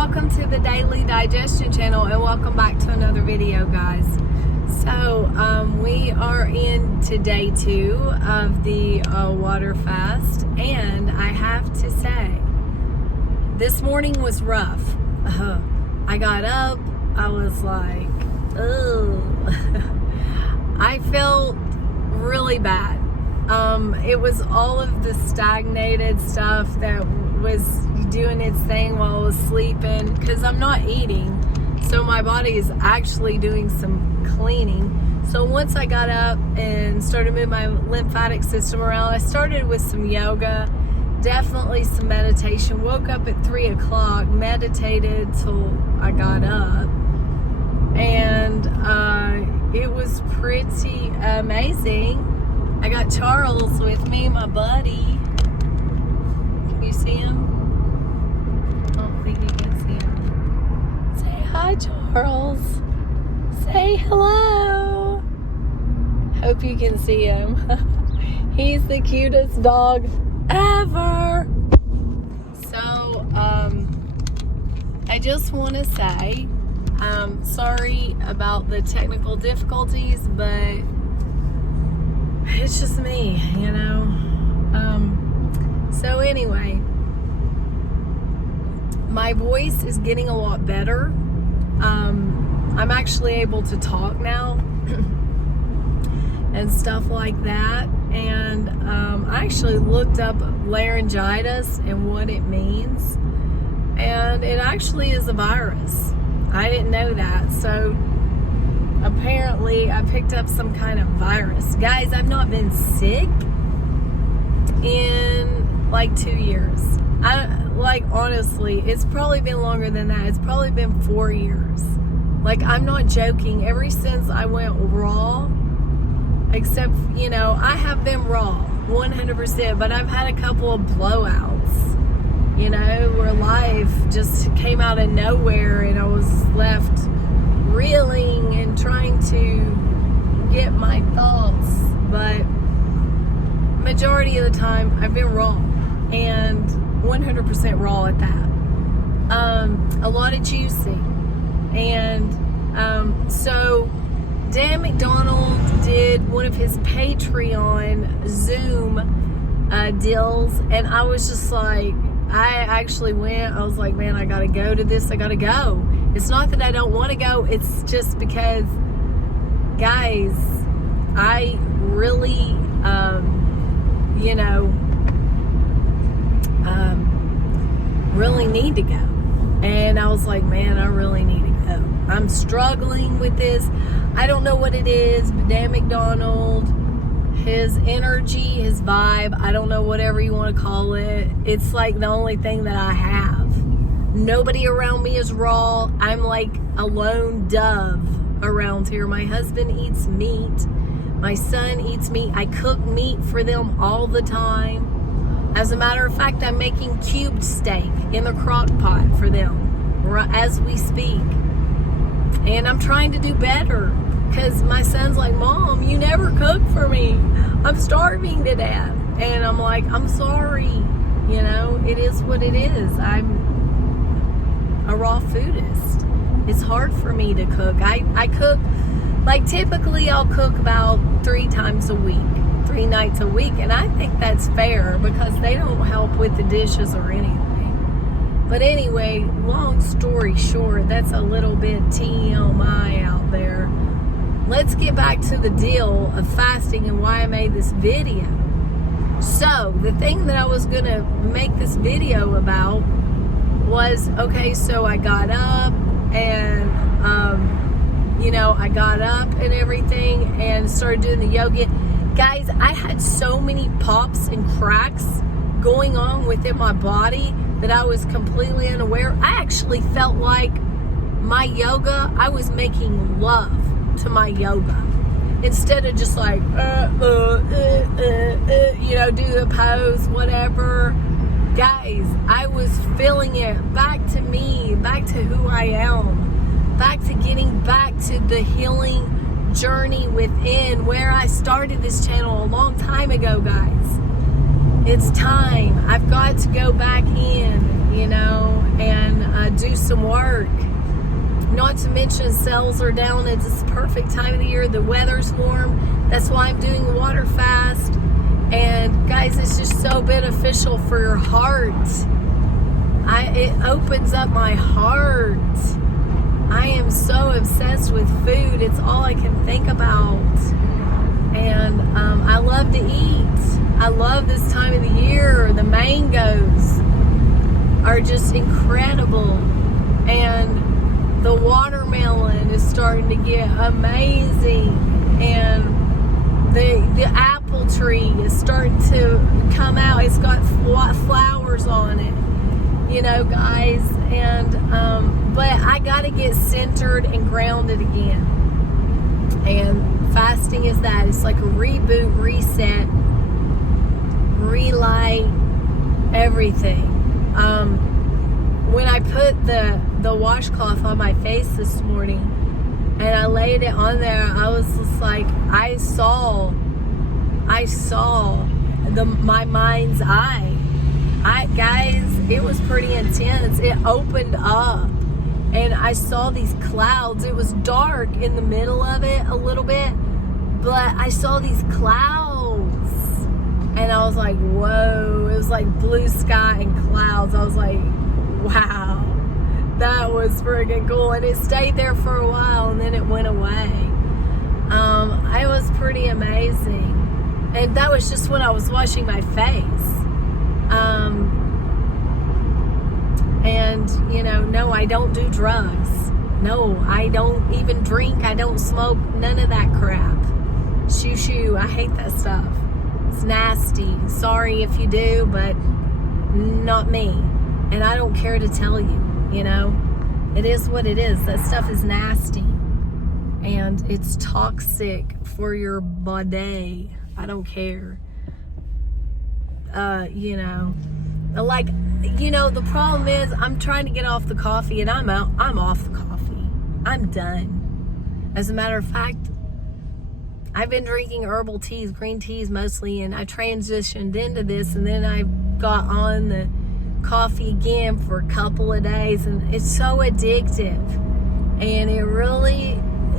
welcome to the Daily Digestion channel, and welcome back to another video, guys. So we are into day 2 of the water fast, and I have to say this morning was rough. I got up, I was like, ugh. I felt really bad. It was all of the stagnated stuff that was doing its thing while I was sleeping, because I'm not eating, so my body is actually doing some cleaning. So once I got up and started moving my lymphatic system around, I started with some yoga, definitely some meditation. Woke up at 3 o'clock, meditated till I got up, and it was pretty amazing. I got Charles with me, my buddy. Can you see him? I don't think you can see him. Say hi, Charles. Say hello. Hope you can see him. He's the cutest dog ever. So, I just want to say, sorry about the technical difficulties, but it's just me, you know. So anyway, my voice is getting a lot better. I'm actually able to talk now and stuff like that. And I actually looked up laryngitis and what it means, and it actually is a virus. I didn't know that. So apparently I picked up some kind of virus. Guys, I've not been sick in like 2 years. Honestly, it's probably been longer than that. It's probably been 4 years. Like, I'm not joking. Ever since I went raw, except, you know, I have been raw 100%, but I've had a couple of blowouts, you know, where life just came out of nowhere and I was left reeling and trying to get my thoughts. But majority of the time I've been raw, and 100% raw at that. A lot of juicy. And so Dan McDonald did one of his Patreon Zoom deals, and I was just like, I actually went. I was like, man, I gotta go to this. I gotta go. It's not that I don't want to go. It's just because, guys, I really, you know, really need to go. And I was like, man, I really need to go. I'm struggling with this. I don't know what it is, but Dan McDonald, his energy, his vibe, I don't know, whatever you want to call it, it's like the only thing that I have. Nobody around me is raw. I'm like a lone dove around here. My husband eats meat. My son eats meat. I cook meat for them all the time. As a matter of fact, I'm making cubed steak in the crock pot for them as we speak. And I'm trying to do better, because my son's like, Mom, you never cook for me. I'm starving to death. And I'm like, I'm sorry. You know, it is what it is. I'm a raw foodist. It's hard for me to cook. I cook, like, typically I'll cook about 3 times a week, 3 nights a week, and I think that's fair because they don't help with the dishes or anything. But anyway, long story short, that's a little bit TMI out there. Let's get back to the deal of fasting and why I made this video. So the thing that I was gonna make this video about was, okay, so I got up and you know, I got up and everything and started doing the yoga. Guys, I had so many pops and cracks going on within my body that I was completely unaware. I actually felt like my yoga, I was making love to my yoga instead of just like, you know, do the pose, whatever. Guys, I was feeling it back to me, back to who I am, back to getting back to the healing journey within where I started this channel a long time ago, guys. It's time. I've got to go back in, you know, and do some Not to mention cells are down. It's this perfect time of the year. The weather's warm. That's why I'm doing a water fast. And guys, it's just so beneficial for your heart. It opens up my heart. I am so obsessed with food. It's all I can think about. And I love to eat. I love this time of the year. The mangoes are just incredible. And the watermelon is starting to get amazing. And the apple tree is starting to come out. It's got flowers on it, you know, guys. And but I gotta get centered and grounded again. And fasting is that. It's like a reboot, reset, relight, everything. When I put the washcloth on my face this morning and I laid it on there, I was just like, I saw my mind's eye. Guys, it was pretty intense. It opened up and I saw these clouds. It was dark in the middle of it a little bit, but I saw these clouds and I was like, whoa. It was like blue sky and clouds. I was like, wow, that was friggin' cool. And it stayed there for a while and then it went away. It was pretty amazing. And that was just when I was washing my face. And, you know, no, I don't do drugs. No, I don't even drink. I don't smoke. None of that crap. Shoo. I hate that stuff. It's nasty. Sorry if you do, but not me. And I don't care to tell you, you know. It is what it is. That stuff is nasty. And it's toxic for your body. I don't care. You know. Like, you know, the problem is I'm trying to get off the coffee and I'm off the coffee. I'm done. As a matter of fact, I've been drinking herbal teas, green teas mostly, and I transitioned into this, and then I got on the coffee again for a couple of days, and it's so addictive. And it really,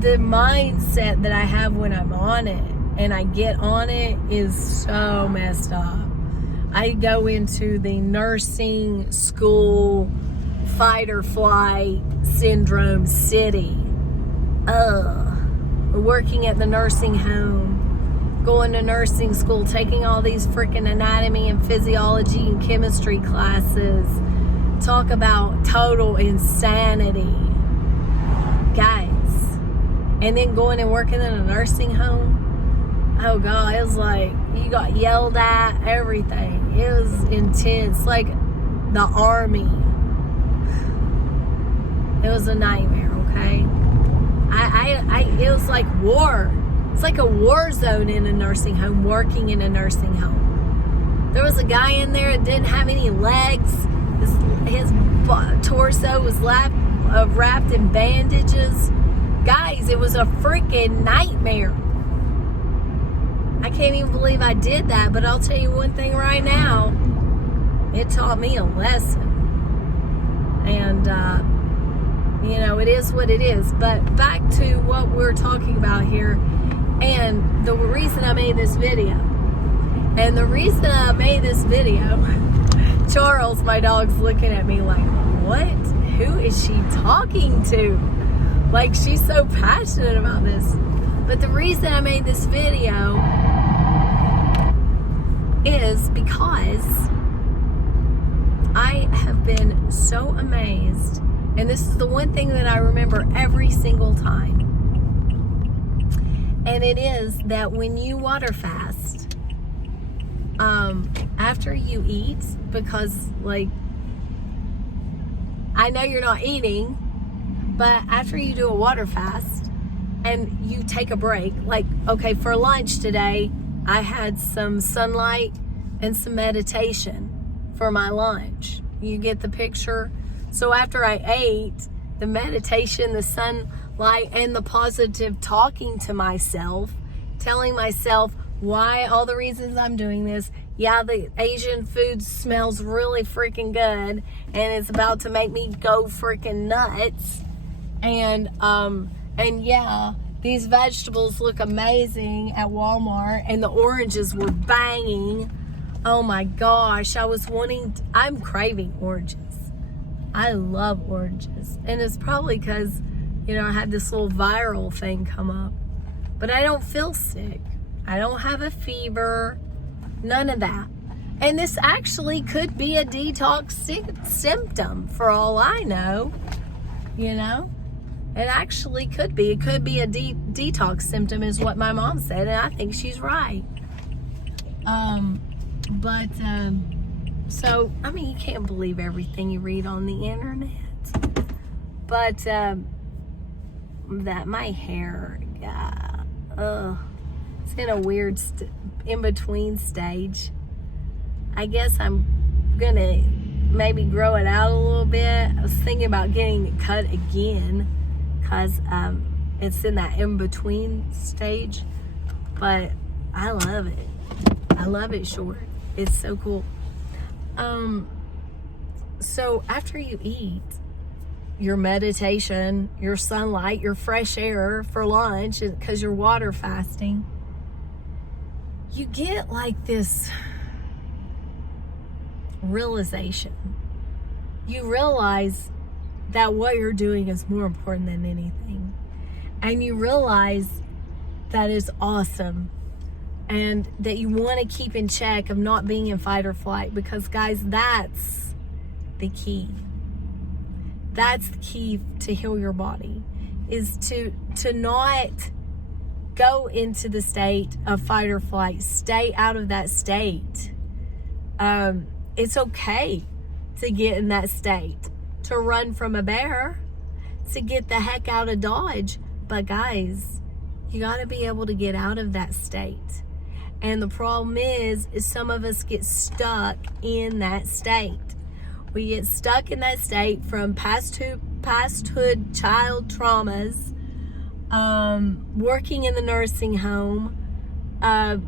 the mindset that I have when I'm on it and I get on it is so messed up. I go into the nursing school fight or flight syndrome city. Working at the nursing home, going to nursing school, taking all these freaking anatomy and physiology and chemistry classes. Talk about total insanity, guys. And then going and working in a nursing home. Oh God, it was like you got yelled at, everything. It was intense, like the army. It was a nightmare, okay? It was like war. It's like a war zone in a nursing home, working in a nursing home. There was a guy in there that didn't have any legs. His torso was wrapped in bandages. Guys, it was a freaking nightmare. I can't even believe I did that, but I'll tell you one thing right now. It taught me a lesson. And, you know, it is what it is. But back to what we're talking about here. And the reason I made this video. And the reason I made this video, Charles, my dog's looking at me like, what? Who is she talking to? Like, she's so passionate about this. But the reason I made this video is because I have been so amazed, and this is the one thing that I remember every single time, and it is that when you water fast, after you eat, because like, I know you're not eating, but after you do a water fast and you take a break, like, okay, for lunch today, I had some sunlight and some meditation for my lunch. You get the picture? So after I ate, the meditation, the sunlight, and the positive talking to myself, telling myself why, all the reasons I'm doing this. Yeah, the Asian food smells really freaking good, and it's about to make me go freaking nuts. And yeah, these vegetables look amazing at Walmart, and the oranges were banging. Oh my gosh, I'm craving oranges. I love oranges. And it's probably because, I had this little viral thing come up. But I don't feel sick. I don't have a fever. None of that. And this actually could be a detox symptom for all I know. It actually could be. It could be a detox symptom is what my mom said, and I think she's right. So, you can't believe everything you read on the internet. But, that my hair, it's in a weird in-between stage. I guess I'm gonna maybe grow it out a little bit. I was thinking about getting it cut again, because it's in that in-between stage. But I love it. I love it short. It's so cool. So after you eat, your meditation, your sunlight, your fresh air for lunch, because you're water fasting, you get like this realization. You realize that what you're doing is more important than anything. And you realize that is awesome. And that you want to keep in check of not being in fight or flight, because guys, that's the key. That's the key to heal your body, is to not go into the state of fight or flight. Stay out of that state. It's okay to get in that state, to run from a bear, to get the heck out of Dodge. But guys, you got to be able to get out of that state. And the problem is some of us get stuck in that state. We get stuck in that state from pasthood child traumas, working in the nursing home. The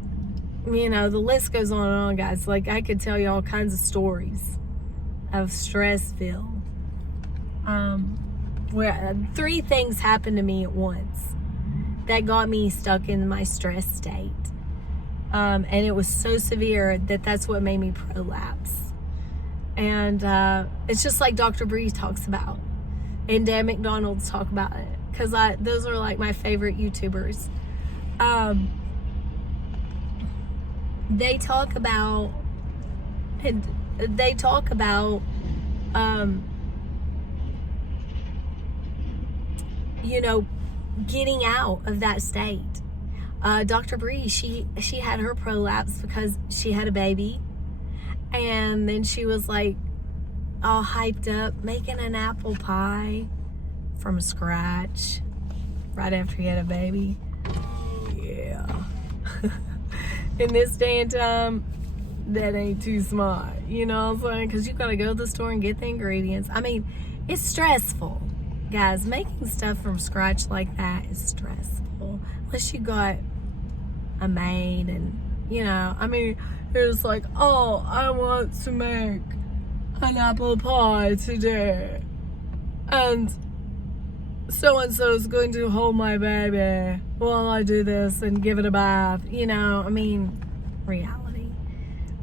list goes on and on, guys. Like, I could tell you all kinds of stories of Stressville. Where 3 things happened to me at once that got me stuck in my stress state. And it was so severe that's what made me prolapse. And it's just like Dr. Bree talks about, and Dan McDonald's talk about it, because those are like my favorite YouTubers. They talk about getting out of that state. Dr. Bree, she had her prolapse because she had a baby, and then she was like all hyped up making an apple pie from scratch right after he had a baby. Yeah. In this day and time, that ain't too smart, you know what I'm saying? Because you gotta go to the store and get the ingredients. It's stressful, guys. Making stuff from scratch like that is stressful, unless you got a maid. And it's like, oh, I want to make an apple pie today, and so and so is going to hold my baby while I do this and give it a bath.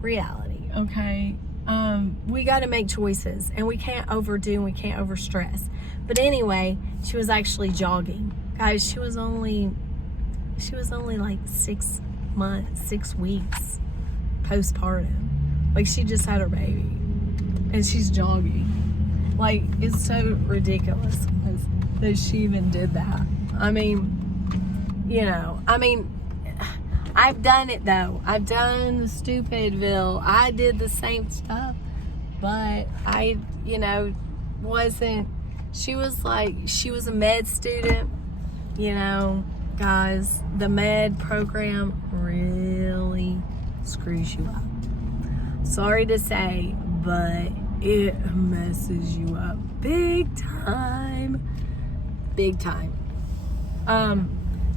Reality, okay? We got to make choices, and we can't overdo and we can't overstress. But anyway, she was actually jogging, guys. She was only like 6 weeks postpartum. Like, she just had her baby, and she's jogging. Like, it's so ridiculous that she even did that. I've done it though. I've done Stupidville. I did the same stuff, but I, wasn't. She was a med student, guys. The med program really screws you up. Sorry to say, but it messes you up big time. Big time.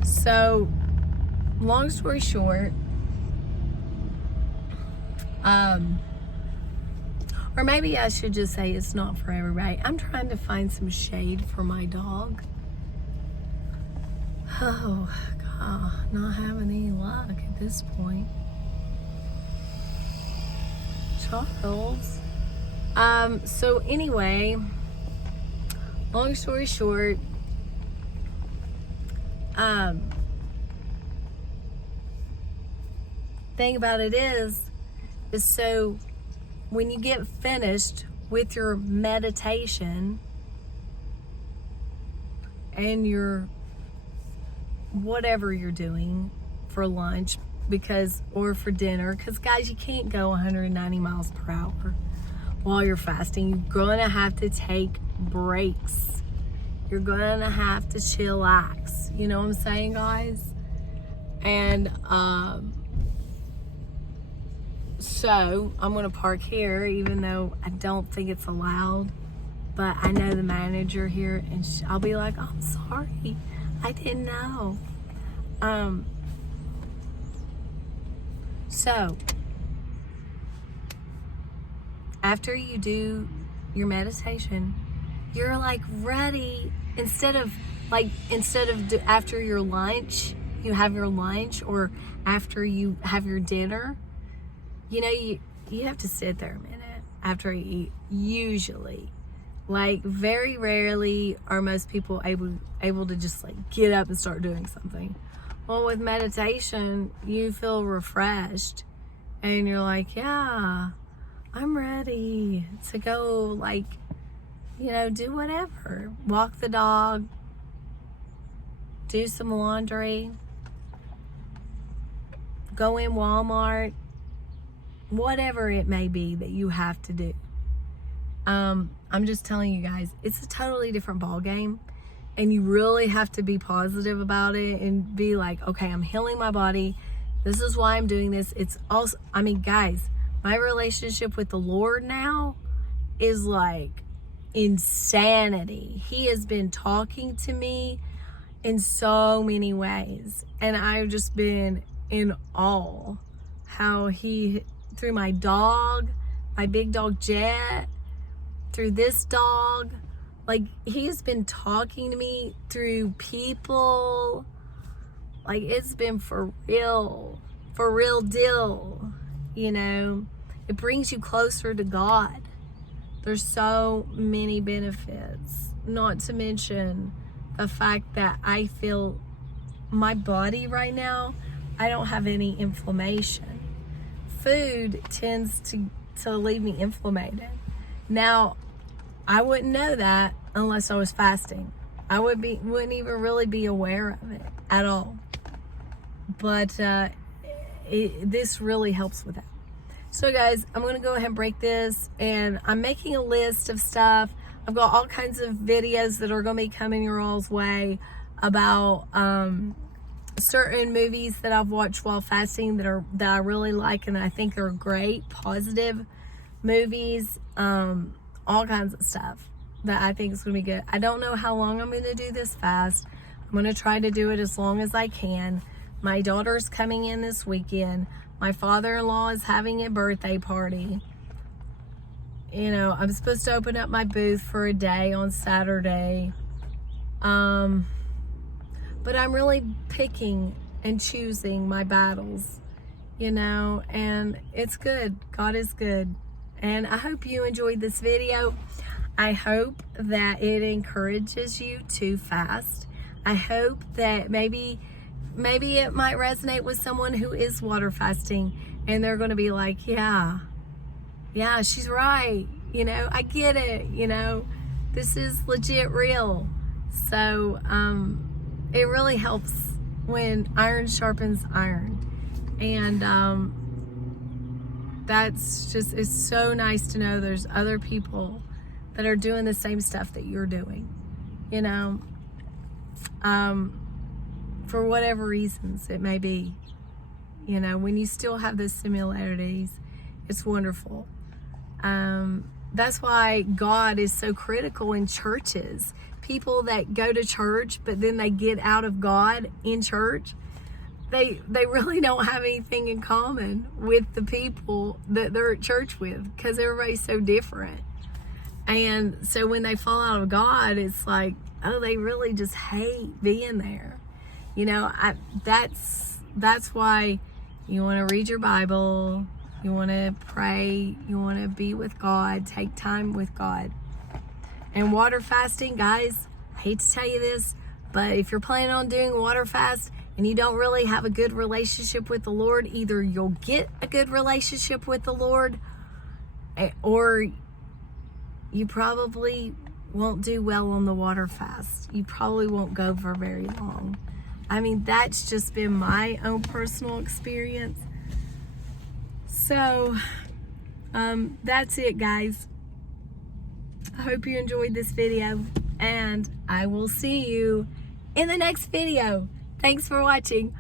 So, long story short, Or maybe I should just say it's not for everybody. I'm trying to find some shade for my dog. Oh, God, not having any luck at this point. Charles. So anyway, long story short, thing about it is so when you get finished with your meditation and your whatever you're doing for lunch, or for dinner, because guys, you can't go 190 miles per hour while you're fasting. You're gonna have to take breaks. You're gonna have to chillax. You know what I'm saying, guys? And so I'm gonna park here, even though I don't think it's allowed, but I know the manager here, and I'll be like, oh, I'm sorry, I didn't know. So after you do your meditation, you're like ready. Instead of after your lunch, you have your lunch, or after you have your dinner, you know, you have to sit there a minute after you eat. Usually, like very rarely are most people able to just like get up and start doing something. Well, with meditation, you feel refreshed and you're like, yeah, I'm ready to go, like, you know, do whatever. Walk the dog, do some laundry, go in Walmart, whatever it may be that you have to do. I'm just telling you guys, it's a totally different ball game. And you really have to be positive about it and be like, okay, I'm healing my body. This is why I'm doing this. It's also, I mean, guys, my relationship with the Lord now is like insanity. He has been talking to me in so many ways. And I've just been in awe how he, through my dog, my big dog Jet, through this dog, like, he has been talking to me through people. Like, it's been for real deal, you know. It brings you closer to God. There's so many benefits, not to mention the fact that I feel my body right now, I don't have any inflammation. Food tends to leave me inflamed. Now, I wouldn't know that unless I was fasting. I wouldn't even really be aware of it at all. But this really helps with that. So guys, I'm going to go ahead and break this, and I'm making a list of stuff. I've got all kinds of videos that are going to be coming your all's way about certain movies that I've watched while fasting that I really like and I think are great, positive movies. All kinds of stuff that I think is going to be good. I don't know how long I'm going to do this fast. I'm going to try to do it as long as I can. My daughter's coming in this weekend. My father-in-law is having a birthday party. You know, I'm supposed to open up my booth for a day on Saturday. But I'm really picking and choosing my battles, you know, and it's good. God is good. And I hope you enjoyed this video. I hope that it encourages you to fast. I hope that maybe it might resonate with someone who is water fasting and they're going to be like, yeah, she's right. You know, I get it. You know, this is legit real. So it really helps when iron sharpens iron. And that's just, it's so nice to know there's other people that are doing the same stuff that you're doing, you know, for whatever reasons it may be. You know, when you still have those similarities, it's wonderful. That's why God is so critical in churches. People that go to church, but then they get out of God in church. they really don't have anything in common with the people that they're at church with, because everybody's so different. And so when they fall out of God, it's like, oh, they really just hate being there. You know, that's why you want to read your Bible, you want to pray, you want to be with God, take time with God. And water fasting, guys, I hate to tell you this, but if you're planning on doing a water fast and you don't really have a good relationship with the Lord, either you'll get a good relationship with the Lord, or you probably won't do well on the water fast. You probably won't go for very long. I mean, that's just been my own personal experience. So, that's it, guys. I hope you enjoyed this video, and I will see you in the next video. Thanks for watching.